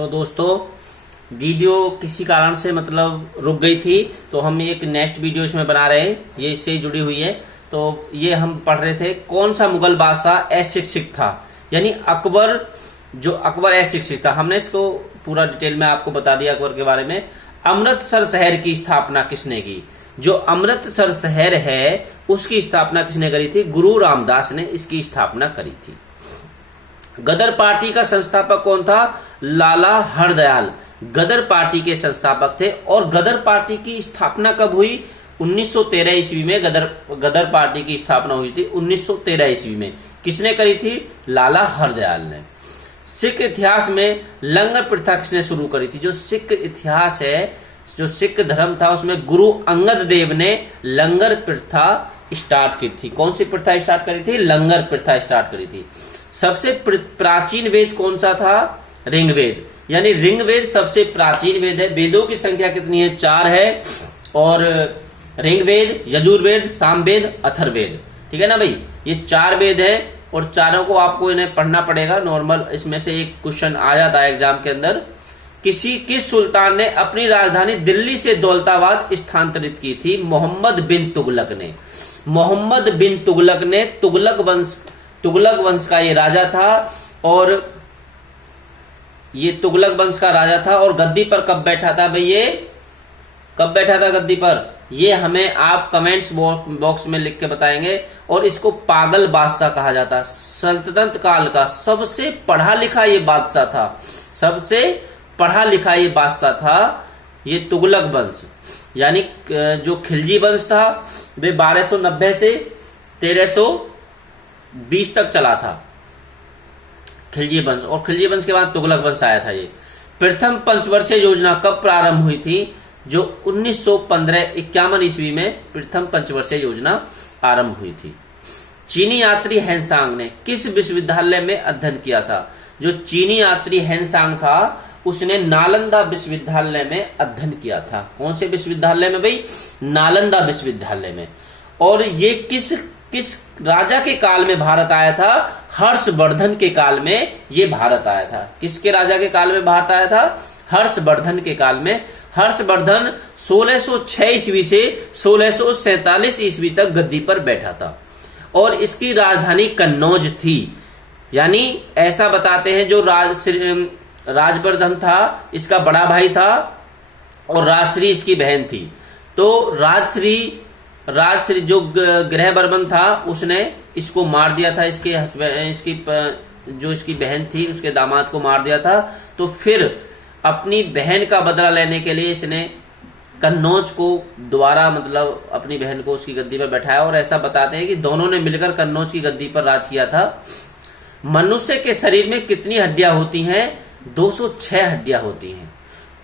तो दोस्तों वीडियो किसी कारण से मतलब रुक गई थी, तो हम एक नेक्स्ट वीडियो इसमें बना रहे हैं, ये इससे ही जुड़ी हुई है। तो ये हम पढ़ रहे थे कौन सा मुगल बादशाह अशिक्षित था, यानी अकबर, जो अकबर अशिक्षित था। हमने इसको पूरा डिटेल में आपको बता दिया अकबर के बारे में। अमृतसर शहर की स्थापना किसने की? जो अमृतसर शहर है उसकी स्थापना किसने करी थी? गुरु रामदास ने इसकी स्थापना करी थी। गदर पार्टी का संस्थापक कौन था? लाला हरदयाल गदर पार्टी के संस्थापक थे। और गदर पार्टी की स्थापना कब हुई? 1913 ईस्वी में गदर पार्टी की स्थापना हुई थी 1913 ईस्वी में। किसने करी थी? लाला हरदयाल ने। सिख इतिहास में लंगर प्रथा किसने शुरू करी थी? जो सिख इतिहास है, जो सिख धर्म था, उसमें गुरु अंगद देव ने लंगर प्रथा स्टार्ट की थी। कौन सी प्रथा स्टार्ट करी थी? लंगर प्रथा स्टार्ट करी थी। सबसे प्राचीन वेद कौन सा था? ऋग्वेद, यानी ऋग्वेद सबसे प्राचीन वेद है। वेदों की संख्या कितनी है? 4 है। और ऋग्वेद, यजुर्वेद, सामवेद, अथर्ववेद, ठीक है ना भाई। ये 4 वेद है और चारों को आपको इन्हें पढ़ना पड़ेगा। नॉर्मल इसमें से एक क्वेश्चन आ जाता है एग्जाम के अंदर। किस सुल्तान ने अपनी राजधानी दिल्ली से दौलताबाद स्थानांतरित की थी? मोहम्मद बिन तुगलक ने। मोहम्मद बिन तुगलक ने तुगलक वंश का ये राजा था। और ये तुगलक वंश का राजा था। और गद्दी पर कब बैठा था भाई? ये कब बैठा था गद्दी पर? ये हमें आप कमेंट्स बॉक्स में लिख के बताएंगे। और इसको पागल बादशाह कहा जाता। सल्तनत काल का सबसे पढ़ा लिखा ये बादशाह था। सबसे पढ़ा लिखा ये बादशाह था ये तुगलक वंश, यानी जो खिलजी वंश था वे 1290 से 1320 तक चला था खिलजी वंश। और खिलजी वंश के बाद तुगलक वंश आया था। ये प्रथम पंचवर्षीय योजना कब प्रारंभ हुई थी? जो 1951 ईस्वी में प्रथम पंचवर्षीय योजना आरंभ हुई थी। चीनी यात्री हेनसांग ने किस विश्वविद्यालय में अध्ययन किया था? जो चीनी यात्री हेनसांग था उसने नालंदा विश्वविद्यालय में अध्ययन किया था। कौन से विश्वविद्यालय में भाई? नालंदा विश्वविद्यालय में। और ये किस राजा के काल में भारत आया था? हर्षवर्धन के काल में ये भारत आया था। किसके राजा के काल में भारत आया था? हर्षवर्धन के काल में। हर्षवर्धन 1606 ईस्वी से 1647 ईस्वी तक गद्दी पर बैठा था। और इसकी राजधानी कन्नौज थी। यानी ऐसा बताते हैं जो राजवर्धन था इसका बड़ा भाई था और राजश्री इसकी बहन थी। तो राजश्री जो ग्रह बर्मन था उसने इसको मार दिया था। इसकी बहन थी उसके दामाद को मार दिया था। तो फिर अपनी बहन का बदला लेने के लिए इसने कन्नौज को दोबारा मतलब अपनी बहन को उसकी गद्दी पर बैठाया। और ऐसा बताते हैं कि दोनों ने मिलकर कन्नौज की गद्दी पर राज किया था। मनुष्य के शरीर में कितनी हड्डियां होती हैं? 206 हड्डियां होती हैं।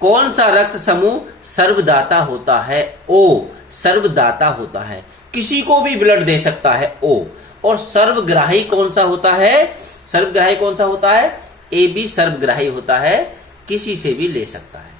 कौन सा रक्त समूह सर्वदाता होता है? ओ सर्वदाता होता है, किसी को भी ब्लड दे सकता है ओ। और सर्वग्राही कौन सा होता है? सर्वग्राही कौन सा होता है? ए बी सर्वग्राही होता है, किसी से भी ले सकता है।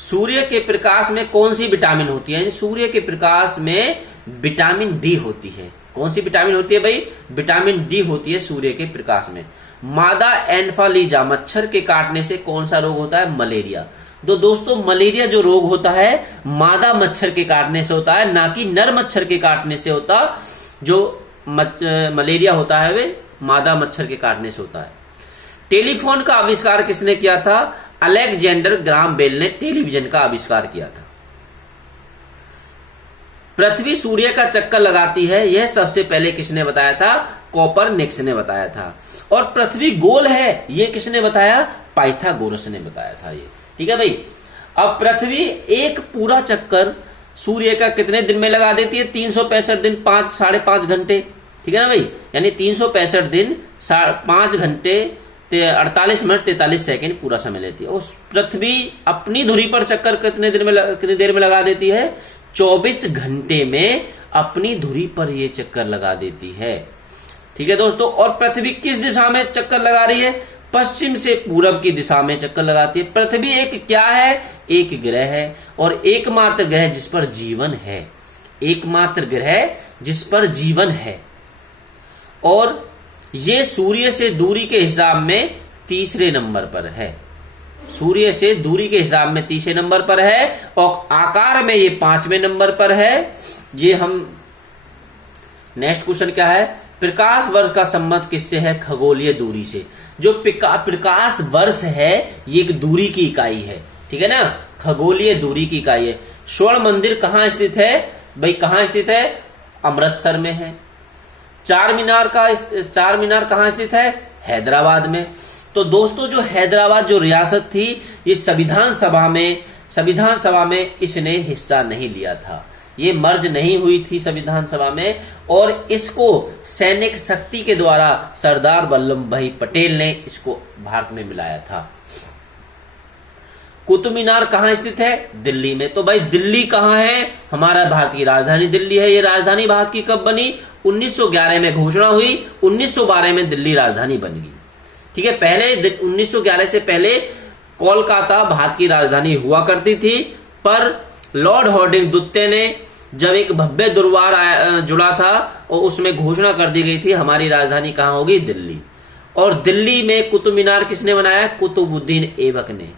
सूर्य के प्रकाश में कौन सी विटामिन होती है? सूर्य के प्रकाश में विटामिन डी होती है। कौन सी विटामिन होती है भाई? विटामिन डी होती है सूर्य के प्रकाश में। मादा एन्फालीजा मच्छर के काटने से कौन सा रोग होता है? मलेरिया। तो दोस्तों मलेरिया जो रोग होता है मादा मच्छर के काटने से होता है, ना कि नर मच्छर के काटने से होता। जो मलेरिया होता है वे मादा मच्छर के काटने से होता है। टेलीफोन का आविष्कार किसने किया था? अलेक्जेंडर ग्राम बेल ने टेलीविजन का आविष्कार किया था। पृथ्वी सूर्य का चक्कर लगाती है, यह सबसे पहले किसने बताया था? कोपरनिकस ने बताया था। और पृथ्वी गोल है ये किसने बताया? पाइथागोरस ने बताया था ये, ठीक है भाई। अब पृथ्वी एक पूरा चक्कर सूर्य का कितने दिन में लगा देती है? 365 दिन 5.5 घंटे, ठीक है ना भाई। यानी 365 दिन 5 घंटे 48 मिनट 43 सेकेंड पूरा समय लेती है। और पृथ्वी अपनी धुरी पर चक्कर कितनी देर में लगा देती है? 24 घंटे में अपनी धुरी पर ये चक्कर लगा देती है, ठीक है दोस्तों। और पृथ्वी किस दिशा में चक्कर लगा रही है? पश्चिम से पूरब की दिशा में चक्कर लगाती है। पृथ्वी एक क्या है? एक ग्रह है और एकमात्र ग्रह जिस पर जीवन है। एकमात्र ग्रह जिस पर जीवन है। और ये सूर्य से दूरी के हिसाब में तीसरे नंबर पर है। सूर्य से दूरी के हिसाब में तीसरे नंबर पर है और आकार में ये 5वें नंबर पर है। ये हम नेक्स्ट क्वेश्चन क्या है, प्रकाश वर्ष का संबंध किससे है, खगोलीय दूरी से। जो प्रकाश वर्ष है ये एक दूरी की इकाई है, ठीक है ना, खगोलीय दूरी की इकाई है। स्वर्ण मंदिर कहां स्थित है भाई, कहां स्थित है, अमृतसर में है। चार मीनार कहां स्थित है, हैदराबाद में। तो दोस्तों जो हैदराबाद जो रियासत थी ये संविधान सभा में इसने हिस्सा नहीं लिया था, ये मर्ज नहीं हुई थी संविधान सभा में, और इसको सैनिक शक्ति के द्वारा सरदार वल्लभ भाई पटेल ने इसको भारत में मिलाया था। कुतुब मीनार कहां स्थित है, दिल्ली में। तो भाई दिल्ली कहां है, हमारा भारत की राजधानी दिल्ली है। ये राजधानी भारत की कब बनी, 1911 में घोषणा हुई, 1912 में दिल्ली राजधानी बन गई, ठीक है। पहले 1911 से पहले कोलकाता भारत की राजधानी हुआ करती थी, पर लॉर्ड हार्डिंग द्वितीय ने जब एक भव्य दुर्वार जुड़ा था और उसमें घोषणा कर दी गई थी हमारी राजधानी कहां होगी, दिल्ली। और दिल्ली में कुतुब मीनार किसने बनाया, कुतुबुद्दीन ऐबक ने।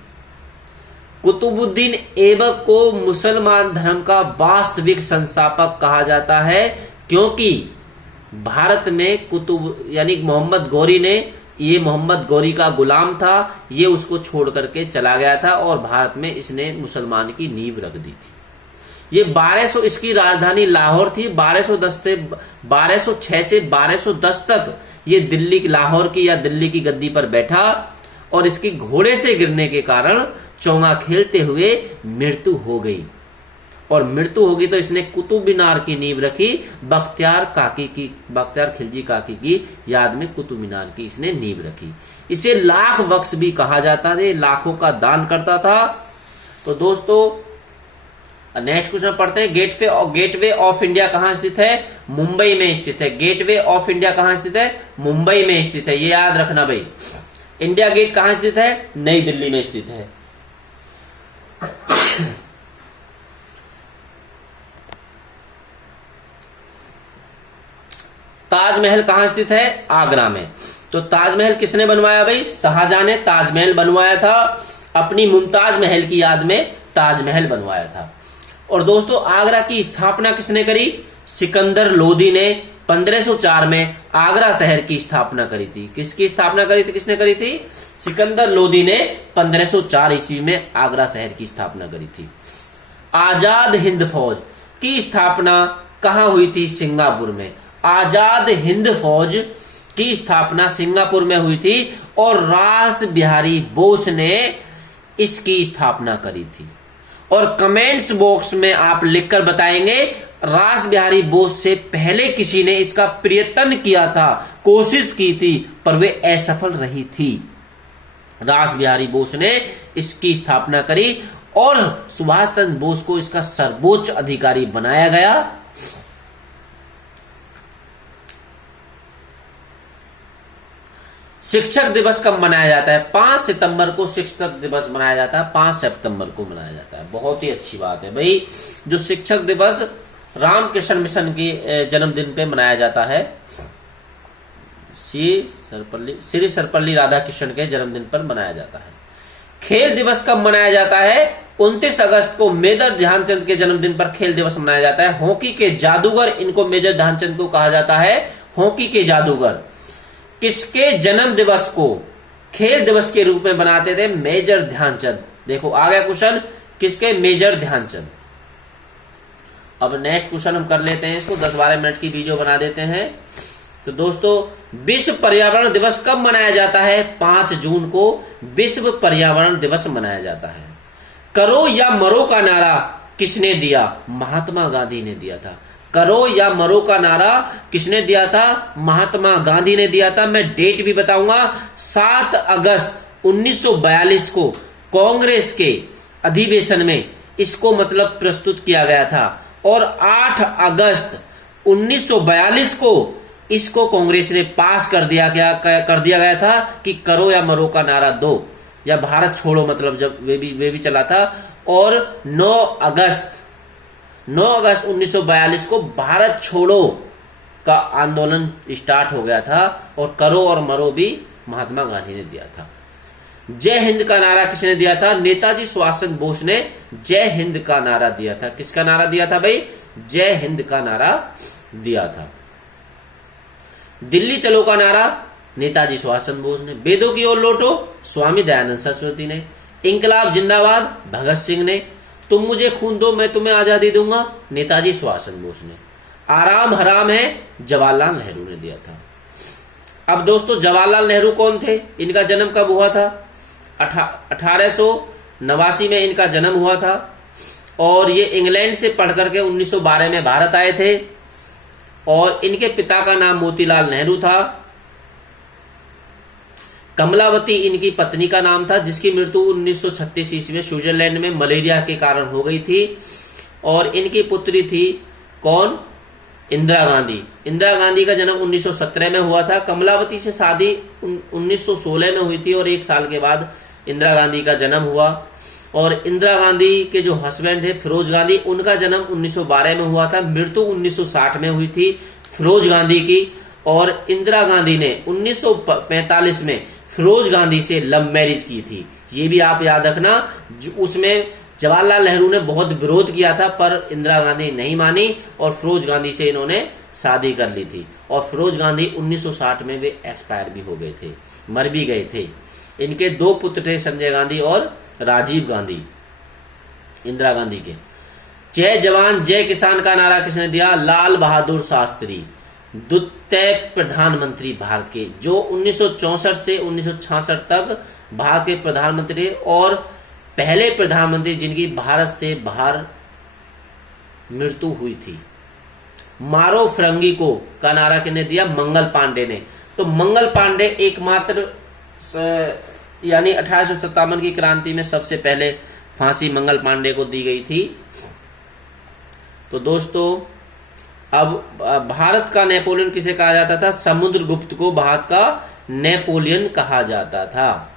कुतुबुद्दीन ऐबक को मुसलमान धर्म का वास्तविक संस्थापक कहा जाता है, क्योंकि भारत में कुतुब यानी मोहम्मद गौरी ने, ये मोहम्मद गौरी का गुलाम था, ये उसको छोड़ करके चला गया था और भारत में इसने मुसलमान की नींव रख दी थी। ये 1200, इसकी राजधानी लाहौर थी। 1206 से 1210 तक ये दिल्ली लाहौर की या दिल्ली की गद्दी पर बैठा और इसकी घोड़े से गिरने के कारण चौंगा खेलते हुए मृत्यु हो गई। और मृत्यु होगी तो इसने कुतुब मीनार की नींव रखी, बख्तियार खिलजी काकी की याद में कुतुब मीनार की इसने नींव रखी। इसे लाख बख्श भी कहा जाता था, लाखों का दान करता था। तो दोस्तों नेक्स्ट क्वेश्चन पढ़ते हैं, गेटवे ऑफ इंडिया कहां स्थित है, मुंबई में स्थित है। गेटवे ऑफ इंडिया कहां स्थित है, मुंबई में स्थित है, ये याद रखना भाई। इंडिया गेट कहां स्थित है, नई दिल्ली में स्थित है। ताजमहल कहां स्थित है, आगरा में। तो ताजमहल किसने बनवाया भाई, शाहजहां ने ताजमहल बनवाया था, अपनी मुमताज महल की याद में ताजमहल बनवाया था। और दोस्तों आगरा की स्थापना किसने करी, सिकंदर लोदी ने 1504 में आगरा शहर की स्थापना करी थी। किसकी स्थापना करी थी, किसने करी थी, सिकंदर लोदी ने 1504 ईस्वी में आगरा शहर की स्थापना करी थी। आजाद हिंद फौज की स्थापना कहां हुई थी, सिंगापुर में। आजाद हिंद फौज की स्थापना सिंगापुर में हुई थी और रास बिहारी बोस ने इसकी स्थापना करी थी। और कमेंट्स बॉक्स में आप लिखकर बताएंगे रास बिहारी बोस से पहले किसी ने इसका प्रयत्न किया था, कोशिश की थी, पर वे असफल रही थी। रास बिहारी बोस ने इसकी स्थापना करी और सुभाष चंद्र बोस को इसका सर्वोच्च अधिकारी बनाया गया। शिक्षक दिवस कब मनाया जाता है, 5 सितंबर को शिक्षक दिवस मनाया जाता है, 5 सितंबर को मनाया जाता है। बहुत ही अच्छी बात है भाई। जो शिक्षक दिवस रामकृष्ण मिशन के जन्मदिन पे मनाया जाता है, श्री सर्वपल्ली राधाकृष्ण के जन्मदिन पर मनाया जाता है। खेल दिवस कब मनाया जाता है, 29 अगस्त को मेजर ध्यानचंद के जन्मदिन पर खेल दिवस मनाया जाता है। हॉकी के जादूगर, इनको मेजर ध्यानचंद को कहा जाता है हॉकी के जादूगर। किसके जन्म दिवस को खेल दिवस के रूप में बनाते थे, मेजर ध्यानचंद। देखो आ गया क्वेश्चन, किसके, मेजर ध्यानचंद। अब नेक्स्ट क्वेश्चन हम कर लेते हैं, इसको 10-12 मिनट की वीडियो बना देते हैं। तो दोस्तों विश्व पर्यावरण दिवस कब मनाया जाता है, 5 जून को विश्व पर्यावरण दिवस मनाया जाता है। करो या मरो का नारा किसने दिया, महात्मा गांधी ने दिया था। करो या मरो का नारा किसने दिया था, महात्मा गांधी ने दिया था। मैं डेट भी बताऊंगा, 7 अगस्त 1942 को कांग्रेस के अधिवेशन में इसको मतलब प्रस्तुत किया गया था और 8 अगस्त 1942 को इसको कांग्रेस ने पास कर दिया गया था कि करो या मरो का नारा दो, या भारत छोड़ो मतलब जब वे भी चला था। और 9 अगस्त 1942 को भारत छोड़ो का आंदोलन स्टार्ट हो गया था और करो और मरो भी महात्मा गांधी ने दिया था। जय हिंद का नारा किसने दिया था? नेताजी सुभाष चंद्र बोस ने जय हिंद का नारा दिया था। किसका नारा दिया था भाई? जय हिंद का नारा दिया था। दिल्ली चलो का नारा नेताजी सुभाष चंद्र बोस ने। वेदों की ओर लौटो स्वामी दयानंद सरस्वती ने। इंकलाब जिंदाबाद भगत सिंह ने। तुम मुझे खून दो मैं तुम्हें आजादी दूंगा नेताजी सुभाष चंद्र बोस ने। आराम हराम है जवाहरलाल नेहरू ने दिया था। अब दोस्तों जवाहरलाल नेहरू कौन थे? इनका जन्म कब हुआ था? 1889 में इनका जन्म हुआ था और ये इंग्लैंड से पढ़ करके 1912 में भारत आए थे और इनके पिता का नाम मोतीलाल नेहरू था। कमलावती इनकी पत्नी का नाम था जिसकी मृत्यु 1936 ईस्वी में स्विट्जरलैंड में मलेरिया के कारण हो गई थी। और इनकी पुत्री थी कौन? इंदिरा गांधी। इंदिरा गांधी का जन्म 1917 में हुआ था। कमलावती से शादी 1916 में हुई थी और एक साल के बाद इंदिरा गांधी का जन्म हुआ। और इंदिरा गांधी के जो हस्बैंड थे फिरोज गांधी, उनका जन्म 1912 में हुआ था। मृत्यु 1960 में हुई थी फिरोज गांधी की। और इंदिरा गांधी ने 1945 में फिरोज गांधी से लव मैरिज की थी। ये भी आप याद रखना। उसमें जवाहरलाल नेहरू ने बहुत विरोध किया था पर इंदिरा गांधी नहीं मानी और फिरोज गांधी से इन्होंने शादी कर ली थी। और फिरोज गांधी 1960 में वे एक्सपायर भी हो गए थे, मर भी गए थे। इनके दो पुत्र थे, संजय गांधी और राजीव गांधी, इंदिरा गांधी के। जय जवान जय किसान का नारा किसने दिया? लाल बहादुर शास्त्री, द्वितीय प्रधानमंत्री भारत के, जो 1964 से 1966 तक भारत के प्रधानमंत्री और पहले प्रधानमंत्री जिनकी भारत से बाहर मृत्यु हुई थी। मारो फिरंगी को का नारा किसने दिया? मंगल पांडे ने। तो मंगल पांडे एकमात्र यानी 1857 की क्रांति में सबसे पहले फांसी मंगल पांडे को दी गई थी। तो दोस्तों अब भारत का नेपोलियन किसे कहा जाता था? समुद्रगुप्त को भारत का नेपोलियन कहा जाता था।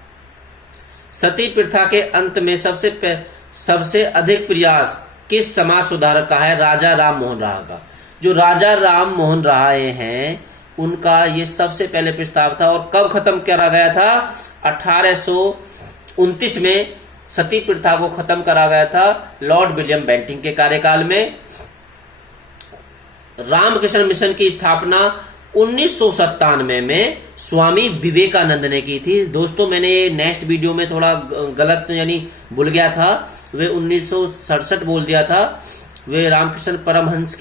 सती प्रथा के अंत में सबसे अधिक प्रयास किस समाज सुधारक का है? राजा राम मोहन राय का। जो राजा राम मोहन राय हैं उनका ये सबसे पहले प्रस्ताव था। और कब खत्म करा गया था? 1829 में सती प्रथा को खत्म करा गया था लॉर्ड विलियम बेंटिंग के कार्यकाल में। रामकृष्ण मिशन की स्थापना 1997 में स्वामी विवेकानंद ने की थी। दोस्तों मैंने नेक्स्ट वीडियो में थोड़ा गलत यानी भूल गया था, वे 1967 बोल दिया था। वे रामकृष्ण परमहंस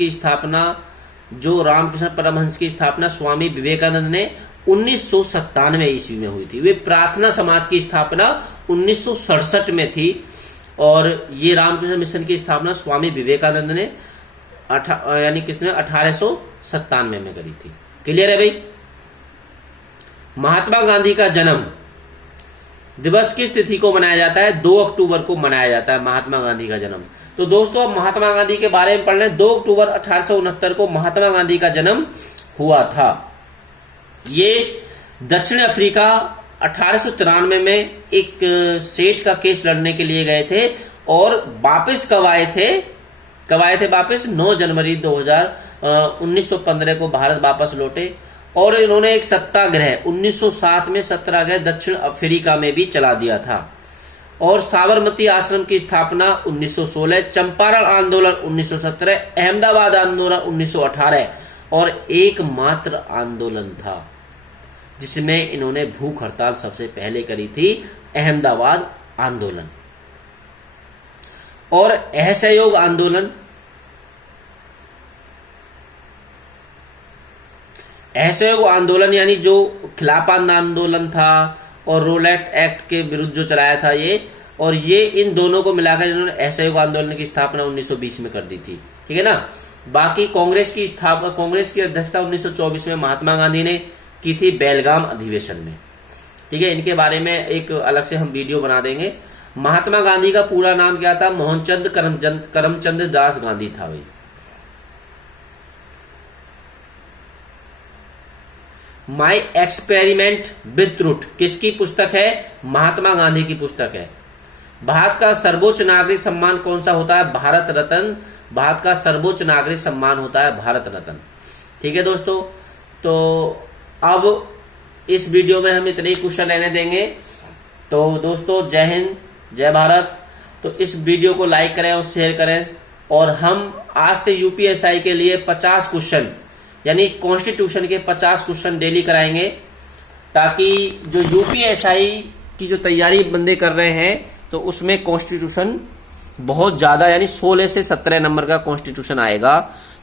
की स्थापना स्वामी विवेकानंद ने 1997 ईस्वी में हुई थी। वे प्रार्थना समाज की स्थापना 1967 में थी और ये रामकृष्ण मिशन की स्थापना स्वामी विवेकानंद ने यानी किसने 1897 में करी थी। क्लियर है भाई? महात्मा गांधी का जन्म दिवस किस तिथि को मनाया जाता है? 2 अक्टूबर को मनाया जाता है महात्मा गांधी का जन्म। तो दोस्तों अब महात्मा गांधी के बारे में पढ़ लें। 2 अक्टूबर 1869 को महात्मा गांधी का जन्म हुआ था। ये दक्षिण अफ्रीका 1893 में एक सेठ का केस लड़ने के लिए गए थे और वापस कब आए थे? वापस 9 जनवरी 1915 को भारत वापस लौटे और इन्होंने एक सत्याग्रह 1907 में सत्याग्रह दक्षिण अफ्रीका में भी चला दिया था। और साबरमती आश्रम की स्थापना 1916, चंपारण आंदोलन 1917, अहमदाबाद आंदोलन 1918 और एकमात्र आंदोलन था जिसमें इन्होंने भूख हड़ताल सबसे पहले करी थी, अहमदाबाद आंदोलन। और असहयोग आंदोलन, असहयोग आंदोलन यानी जो खिलाफत आंदोलन था और रोलेट एक्ट के विरुद्ध जो चलाया था ये, और ये इन दोनों को मिलाकर इन्होंने असहयोग आंदोलन की स्थापना 1920 में कर दी थी। ठीक है ना? बाकी कांग्रेस की अध्यक्षता 1924 में महात्मा गांधी ने की थी बेलगाम अधिवेशन में। ठीक है, इनके बारे में एक अलग से हम वीडियो बना देंगे। महात्मा गांधी का पूरा नाम क्या था? मोहनचंद करमचंद दास गांधी था भाई। माई एक्सपेरिमेंट विद ट्रुथ किसकी पुस्तक है? महात्मा गांधी की पुस्तक है। भारत का सर्वोच्च नागरिक सम्मान कौन सा होता है? भारत रत्न। भारत का सर्वोच्च नागरिक सम्मान होता है भारत रत्न। ठीक है दोस्तों, तो अब इस वीडियो में हम इतने ही क्वेश्चन लेने देंगे तो दोस्तों जय हिंद, जय भारत। तो इस वीडियो को लाइक करें और शेयर करें। और हम आज से यूपीएसआई के लिए 50 क्वेश्चन यानी कॉन्स्टिट्यूशन के 50 क्वेश्चन डेली कराएंगे, ताकि जो यूपीएसआई की जो तैयारी बंदे कर रहे हैं तो उसमें कॉन्स्टिट्यूशन बहुत ज्यादा यानी 16 से 17 नंबर का कॉन्स्टिट्यूशन आएगा।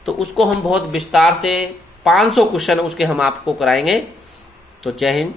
तो उसको हम बहुत विस्तार से 500 क्वेश्चन उसके हम आपको कराएंगे। तो जय हिंद।